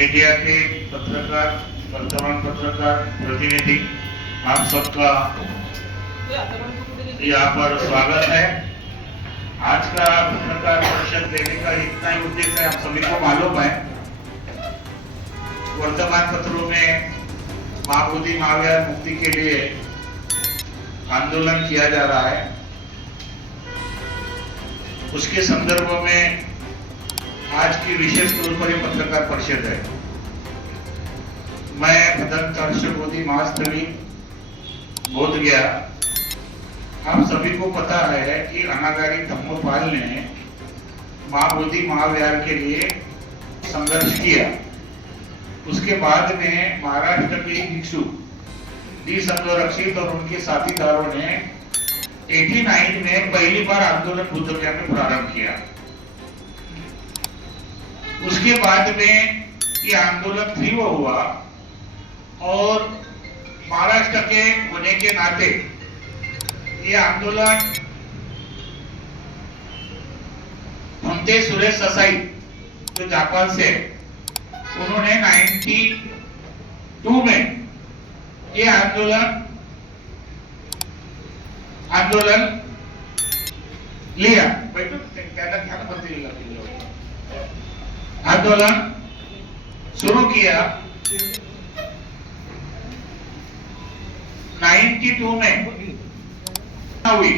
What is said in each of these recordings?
Media के पत्रकार, वर्तमान पत्रकार प्रतिनिधि, आप सबका यहाँ पर स्वागत है। आज का पत्रकार परिषद देने का इतना ही उद्देश्य है, आप सभी को मालूम है वर्तमान पत्रों में महाबोधि महाविहार मुक्ति के लिए आंदोलन किया जा रहा है। उसके संदर्भ में आज की विशेष तौर पर पत्रकार परिषद है। मैं भदंत हर्षबोधि महास्तवी बोध गया। आप सभी को पता है कि अनागारी धम्मपाल ने महाबोधि महाविहार के लिए संघर्ष किया। उसके बाद में महाराष्ट्र के भिक्षु डी संगरक्षित और उनके साथीदारों ने 89 में पहली बार आंदोलन बुद्धगया में प्रारंभ किया। उसके बाद में ये आंदोलन तीव्र हुआ और महाराष्ट्र के होने के नाते ये आंदोलन भंते सुरेश ससाई जो जापान से, उन्होंने 92 में ये आंदोलन लिया। आंदोलन शुरू किया 92 में हुई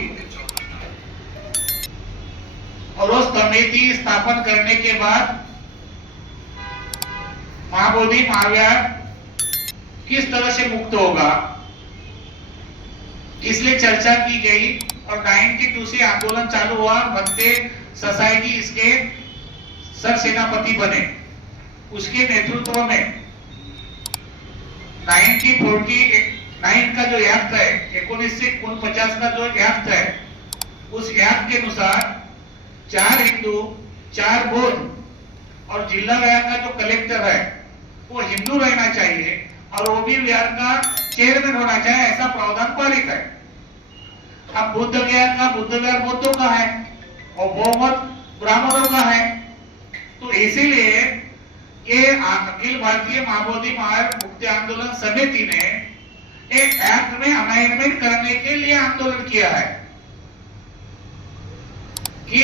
और उस समिति स्थापन करने के बाद महाबोधि महाविहार किस तरह से मुक्त होगा इसलिए चर्चा की गई और 92 से आंदोलन चालू हुआ। भंते ससाई जी इसके सर सेनापति बने। उसके नेतृत्व में 1949 का जो एक्ट है, 1949 का जो एक्ट है, उस एक्ट के अनुसार 4 हिंदू 4 बौद्ध और जिला विहार का जो कलेक्टर है वो हिंदू रहना चाहिए और वो भी विहार का चेयरमैन होना चाहिए, ऐसा प्रावधान पारित है। अब बुद्ध विहार बौद्धों का है और बहुमत ब्राह्मणों का है, तो इसीलिए ये अखिल भारतीय महाबोधि महाविहार मुक्ति आंदोलन समिति ने एक एक्ट में अमेंडमेंट करने के लिए आंदोलन किया है कि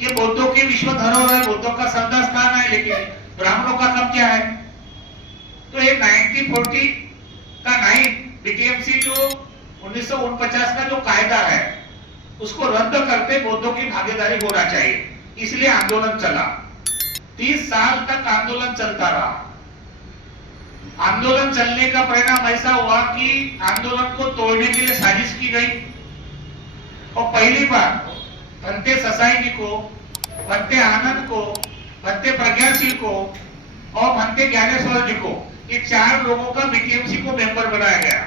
ये बौद्धों की विश्व धरोहर है, बौद्धों का श्रद्धा स्थान है, लेकिन ब्राह्मणों का कब्जा है। तो ये 1940 का 9 बीटीएमसी जो 1949 का जो कायदा है उसको रद्द करते बौद्धों की भागीदारी होना चाहिए, इसलिए आंदोलन चला। 30 साल तक आंदोलन चलता रहा। आंदोलन चलने का परिणाम ऐसा हुआ कि आंदोलन को तोड़ने के लिए साजिश की गई और पहली बार भंते ससाई जी को, भंते आनंद को, भंते प्रज्ञाशील को और भंते ज्ञानेश्वर जी को, ये 4 लोगों का बीटीएमसी को मेंबर बनाया गया।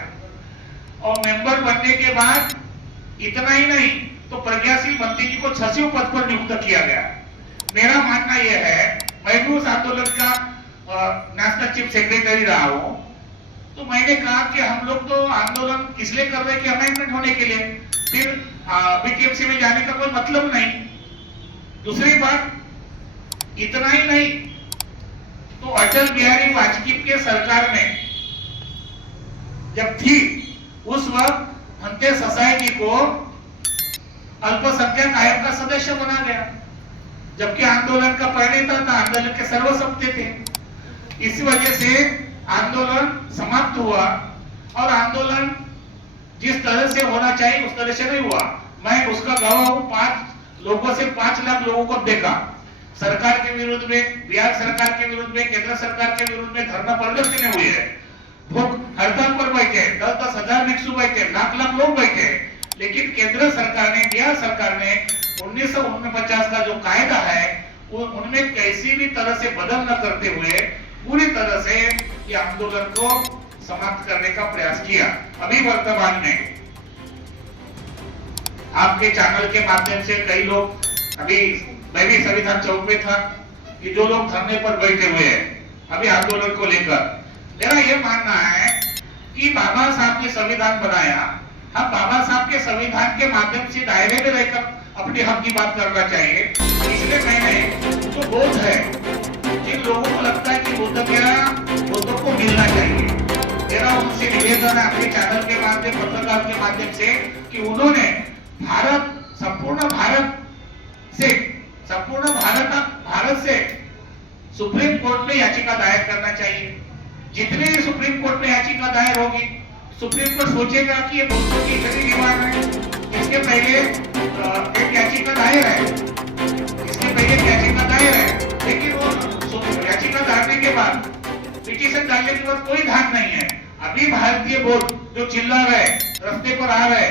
और मेंबर बनने के बाद इतना ही नहीं तो प्रज्ञाशील भंते जी को सचिव पद पर नियुक्त किया गया। मेरा मानना यह है, मैं भी उस आंदोलन का नेशनल चीफ सेक्रेटरी रहा हूं, तो मैंने कहा कि हम लोग तो आंदोलन इसलिए कर रहे हैं कि अमेंडमेंट होने के लिए, फिर बीटीएमसी में जाने का कोई मतलब नहीं। दूसरी बात, इतना ही नहीं तो अटल बिहारी वाजपेयी के सरकार में जब थी उस वक्त भंते ससाई जी को अल्पसंख्यक आयोग का सदस्य बना गया, जबकि आंदोलन का प्रणेता था, आंदोलन के सर्वसम्मति थे। इस वजह से आंदोलन समाप्त हुआ और आंदोलन जिस तरह से होना चाहिए उस तरह से नहीं हुआ। मैं उसका गवाह हूं। 5 लोगों से 5 लाख लोगों को देखा सरकार के विरुद्ध में, बिहार सरकार के विरुद्ध में, केंद्र सरकार के विरुद्ध में धरना प्रदर्शन हुए है, भूख हड़ताल पर बैठे, 10-10 हजार भिक्षु बैठे, लाख लोग बैठे, लेकिन केंद्र सरकार ने, बिहार सरकार ने 1949 का जो कायदा है उनमें किसी भी तरह से बदल न करते हुए पूरी तरह से ये आंदोलन को समाप्त करने का प्रयास किया। अभी वर्तमान में आपके चैनल के माध्यम से कई लोग, अभी मैं भी संविधान चौक में था, कि जो लोग धरने पर बैठे हुए हैं अभी आंदोलन को लेकर, मेरा यह मानना है कि बाबा साहब ने संविधान बनाया, हम बाबा साहब के संविधान के माध्यम से दायरे में रहकर अपने हक की बात करना चाहिए। इसलिए मैंने जो बौद्ध है, जिन लोगों को लगता है कि बौद्ध निवेदन है अपने चैनल के माध्यम, पत्रकार के माध्यम से कि उन्होंने भारत से सुप्रीम कोर्ट में याचिका दायर करना चाहिए। जितने भी सुप्रीम कोर्ट में याचिका दायर होगी, सुप्रीम कोर्ट सोचेगा कि ये मुद्दों की इतनी डिमांड है, इसके पहले एक याचिका दायर है, लेकिन वो याचिका डालने के बाद, पिटीशन डालने के बाद कोई ध्यान नहीं है। अभी भारतीय बोर्ड जो चिल्ला रहे, रास्ते पर आ रहे,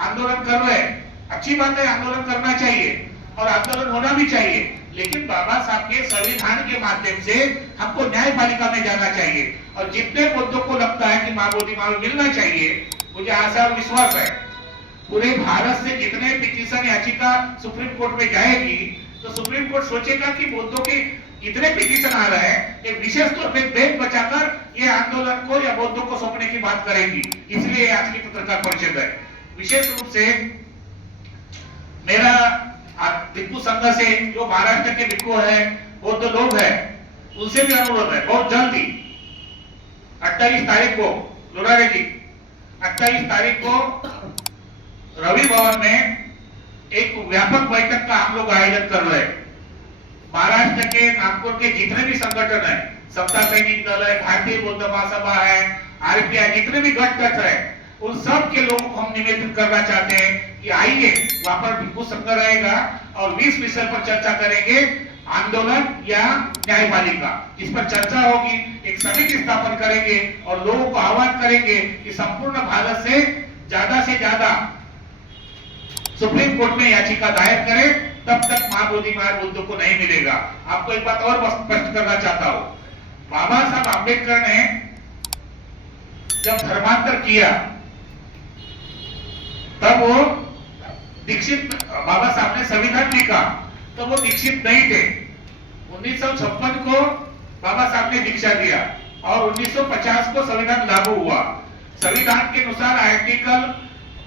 आंदोलन कर रहे, अच्छी बात है, आंदोलन करना चाहिए और आंदोलन होना भी चाहिए, लेकिन बाबा साहब के संविधान के माध्यम से हमको न्यायपालिका में जाना चाहिए और जितने मुद्दों को लगता है कि माओवादी मामले मिलना चाहिए, मुझे आशा और विश्वास है पूरे भारत से जितने पिटीशन याचिका सुप्रीम कोर्ट में जाएगी तो सुप्रीम कोर्ट सोचेगा कि मुद्दों के इतने पिटीशन आ रहे हैं कि विशेष तौर पे बेंच बचाकर ये आंदोलन को या मुद्दों को सौंपने की बात करेगी। इसलिए आज की पत्रकार परिषद है। विशेष रूप से मेरा भिक्खु संघ से जो महाराष्ट्र के भिक्खु है, बौद्ध लोग है, उनसे भी अनुरोध है बहुत जल्दी 28 तारीख को लोरारे जी 28 तारीख को रवि भवन में एक व्यापक बैठक का हम लोग आयोजन कर रहे हैं। महाराष्ट्र के, नागपुर के जितने भी संगठन है, समता सैनिक दल है, भारतीय बौद्ध महासभा है, आरपीआई, जितने भी गठबंधन है, उन सब के लोगों को हम निवेदन करना चाहते हैं कि आइए, वहां पर भिक्खु संघ रहेगा और 20 विषय पर चर्चा करेंगे, आंदोलन या न्यायपालिका, इस पर चर्चा होगी। एक समिति स्थापन करेंगे और लोगों को आह्वान करेंगे कि संपूर्ण भारत से ज्यादा सुप्रीम कोर्ट में याचिका दायर करें, तब तक महाबोधि मार्ग मुद्दों को नहीं मिलेगा। आपको एक बात और स्पष्ट करना चाहता हूं, बाबा साहब आंबेडकर ने जब धर्मांतर किया तब वो दीक्षित, बाबा साहब ने संविधान लिखा तब वो दीक्षित नहीं थे। 1956 को बाबा साहब ने दीक्षा दिया और 1950 को संविधान लागू हुआ। संविधान के अनुसार आर्टिकल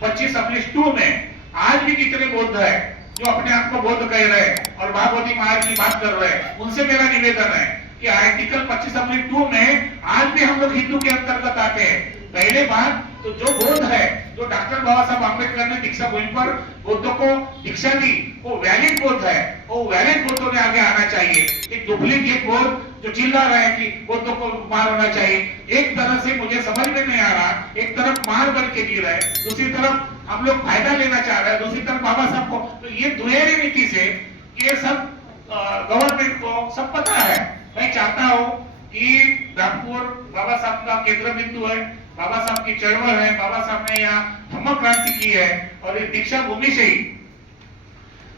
25(2) में आज भी कितने बौद्ध है जो अपने आप को बौद्ध कह रहे हैं और महाबोधि मार्ग की बात कर रहे हैं, उनसे मेरा निवेदन है कि आर्टिकल 25(2) में आज भी हम लोग हिंदू के अंतर्गत आते हैं। पहले बात तो जो बौद्ध है, जो डॉक्टर बाबा साहब आंबेडकर ने दीक्षा भूमि पर बौद्धों को दीक्षा दी, वो वैलिड बौद्ध है, वो वैलिड बौद्धों ने आगे आना चाहिए। एक डुप्लीकेट बौद्ध जो चिल्ला रहे हैं कि बौद्धों को मार होना चाहिए, एक तरह से मुझे समझ में नहीं आ रहा, एक तरफ मार बन के जी रहे, दूसरी तरफ हम लोग फायदा लेना चाह रहे हैं, दूसरी तरफ बाबा साहब को, तो ये दुहेरी नीति से ये सब गवर्नमेंट को सब पता है। मैं चाहता हूं कि नागपुर बाबा साहब का केंद्र बिंदु है, बाबा साहब की चळवळ है, बाबा साहब ने यहाँ धम्म क्रांति की है और इस दीक्षा भूमि से ही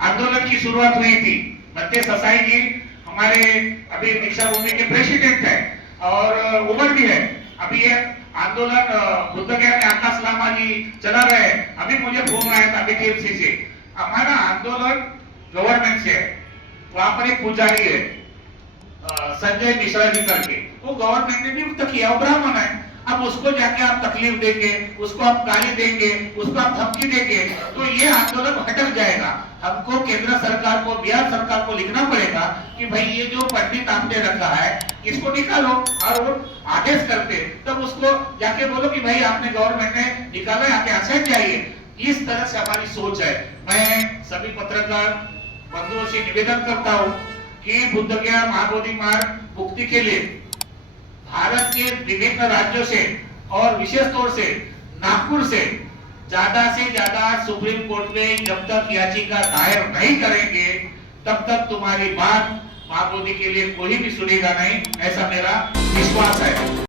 आंदोलन की शुरुआत हुई थी। मत्ते ससाई जी हमारे अभी दीक्षा भूमि के प्रेसिडेंट है और उमर भी है। अभी ये आंदोलन बुद्ध गया में आकाश लामा जी चला रहे हैं। अभी मुझे फोन आया था बीटीएमसी से, हमारा आंदोलन गवर्नमेंट से है, वहां पर एक पुजारी है संजय मिश्रा जी करके, वो गवर्नमेंट ने नियुक्त किया, वो ब्राह्मण है। अब उसको जाके आप तकलीफ देंगे, उसको आप गाली देंगे, उसको आप धमकी देंगे, तो ये आंदोलन भटक जाएगा। हमको केंद्र सरकार को, बिहार सरकार को लिखना पड़ेगा कि भाई ये जो पंडित आपने रखा है इसको निकालो, और वो आदेश करते तब उसको जाके बोलो कि भाई आपने गवर्नमेंट ने निकाला है, आके असेंट चाहिए। इस तरह से हमारी सोच है। मैं सभी पत्रकार बंधुओं से निवेदन करता हूँ कि बुद्ध गया महाबोधि मार्ग मुक्ति के लिए भारत के विभिन्न राज्यों से और विशेष तौर से नागपुर से ज्यादा सुप्रीम कोर्ट में जब तक याचिका दायर नहीं करेंगे तब तक तुम्हारी बात महाबोधि के लिए कोई भी सुनेगा नहीं, ऐसा मेरा विश्वास है।